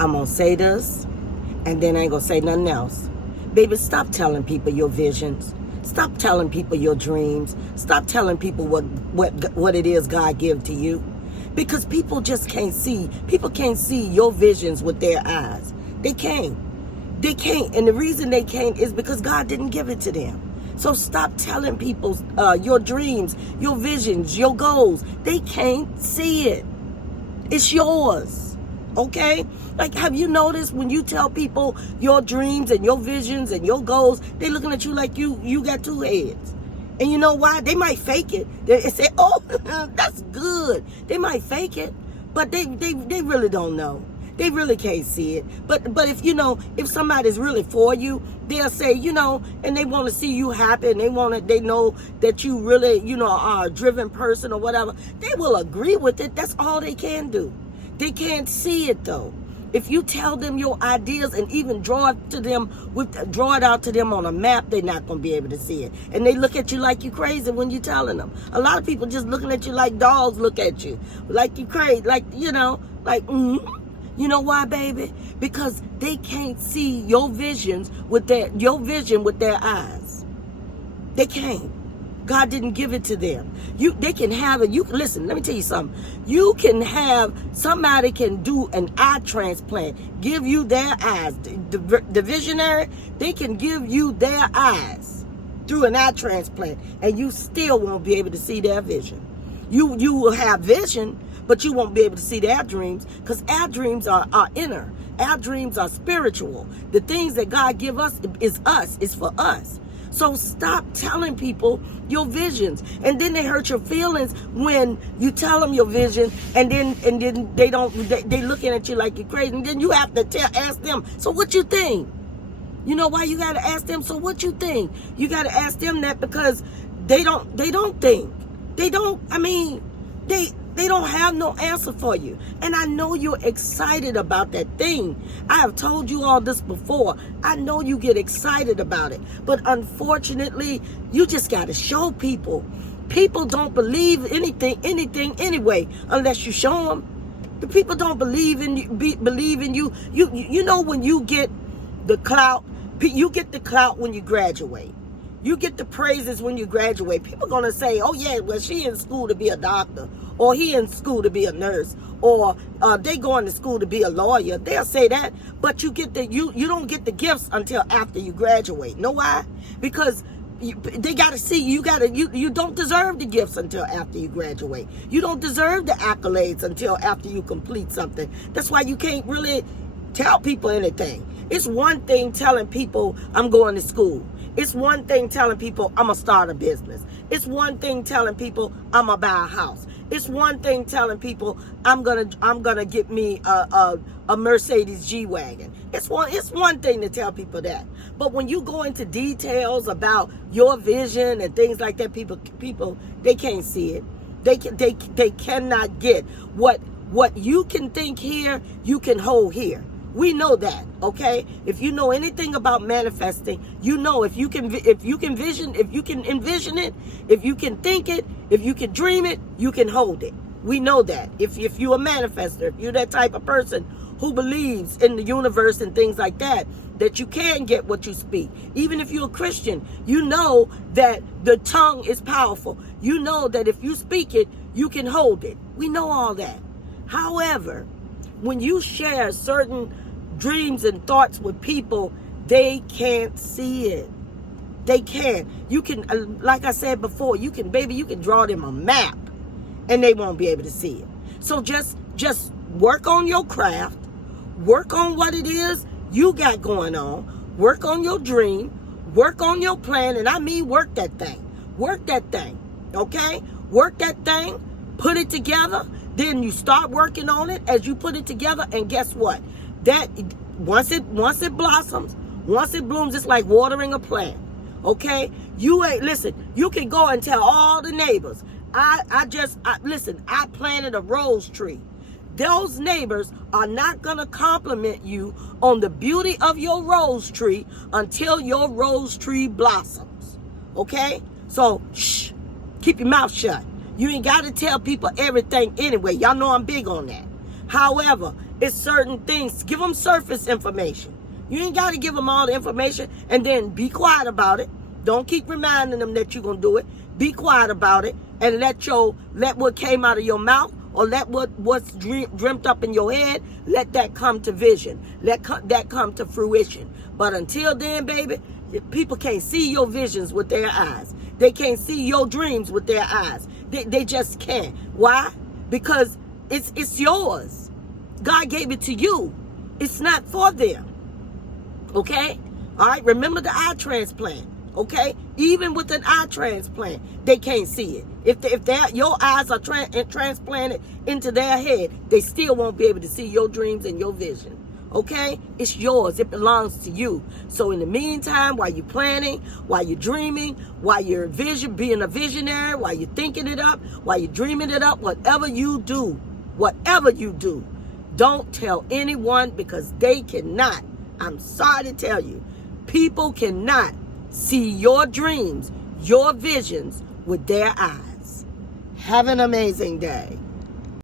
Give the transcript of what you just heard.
I'm going to say this, and then I ain't going to say nothing else. Baby, stop telling people your visions. Stop telling people your dreams. Stop telling people what it is God give to you. Because people just can't see. People can't see your visions with their eyes. They can't. They can't. And the reason they can't is because God didn't give it to them. So stop telling people your dreams, your visions, your goals. They can't see it. It's yours. Okay? Like, have you noticed when you tell people your dreams and your visions and your goals, they looking at you like you got two heads. And you know why? They might fake it. They say, oh, that's good. They might fake it, but they really don't know. They really can't see it. But if somebody's really for you, they'll say, and they want to see you happy, and they know that you really, are a driven person or whatever. They will agree with it. That's all they can do. They can't see it though. If you tell them your ideas and even draw it out to them on a map, they're not going to be able to see it. And they look at you like you crazy when you're telling them. A lot of people just looking at you like dogs look at you. Like you crazy. Like, You know why, baby? Because they can't see your vision with their eyes. They can't. God didn't give it to them. They can have it. Listen, let me tell you something. You can have, somebody can do an eye transplant, give you their eyes. The visionary, they can give you their eyes through an eye transplant, and you still won't be able to see their vision. You will have vision, but you won't be able to see their dreams, because our dreams are inner. Our dreams are spiritual. The things that God give us is for us. So stop telling people your visions, and then they hurt your feelings when you tell them your vision, and then they looking at you like you're crazy, and then you have to ask them, so what you think? You know why you got to ask them, so what you think? You got to ask them that because they don't think. They don't have no answer for you. And I know you're excited about that thing. I have told you all this before. I know you get excited about it. But unfortunately, you just got to show people. People don't believe anything anyway, unless you show them. The people don't believe in you. You know when you get the clout, you get the clout when you graduate. You get the praises when you graduate. People going to say, oh yeah, well, she in school to be a doctor, or he in school to be a nurse, or they going to school to be a lawyer. They'll say that, but you don't get the gifts until after you graduate. Know why? Because they got to see you don't deserve the gifts until after you graduate. You don't deserve the accolades until after you complete something. That's why you can't really tell people anything. It's one thing telling people I'm going to school. It's one thing telling people I'm going to start a business. It's one thing telling people I'm going to buy a house. It's one thing telling people I'm gonna get me a Mercedes G-Wagon. It's one thing to tell people that. But when you go into details about your vision and things like that, people they can't see it. They cannot get what you can think here, you can hold here. We know that, okay? If you know anything about manifesting, you know if you can envision it, if you can think it, if you can dream it, you can hold it. We know that. If you're a manifester, if you're that type of person who believes in the universe and things like that you can get what you speak. Even if you're a Christian, you know that the tongue is powerful. You know that if you speak it, you can hold it. We know all that. However, when you share certain dreams and thoughts with people, they can't see it. They can't. You can, like I said before, you can draw them a map and they won't be able to see it. So just work on your craft, work on what it is you got going on, work on your dream, work on your plan, and I mean work that thing. Work that thing, okay? Work that thing, put it together. Then you start working on it as you put it together, and guess what? That once it blossoms, once it blooms, it's like watering a plant. Okay? Listen, you can go and tell all the neighbors, I planted a rose tree. Those neighbors are not gonna compliment you on the beauty of your rose tree until your rose tree blossoms. Okay? So shh, keep your mouth shut. You ain't got to tell people everything anyway. Y'all know I'm big on that. However, It's certain things. Give them surface information. You ain't got to give them all the information and then be quiet about it. Don't keep reminding them that you're going to do it. Be quiet about it and let what came out of your mouth or let what's dreamt up in your head, let that come to vision. Let that come to fruition. But until then, baby, people can't see your visions with their eyes. They can't see your dreams with their eyes. They just can't. Why? Because it's yours. God gave it to you. It's not for them. Okay? All right? Remember the eye transplant. Okay? Even with an eye transplant, they can't see it. If your eyes are transplanted into their head, they still won't be able to see your dreams and your vision. Okay? It's yours. It belongs to you. So in the meantime, while you're planning, while you're dreaming, while you're being a visionary, while you're thinking it up, while you're dreaming it up, whatever you do, don't tell anyone because they cannot. I'm sorry to tell you. People cannot see your dreams, your visions with their eyes. Have an amazing day.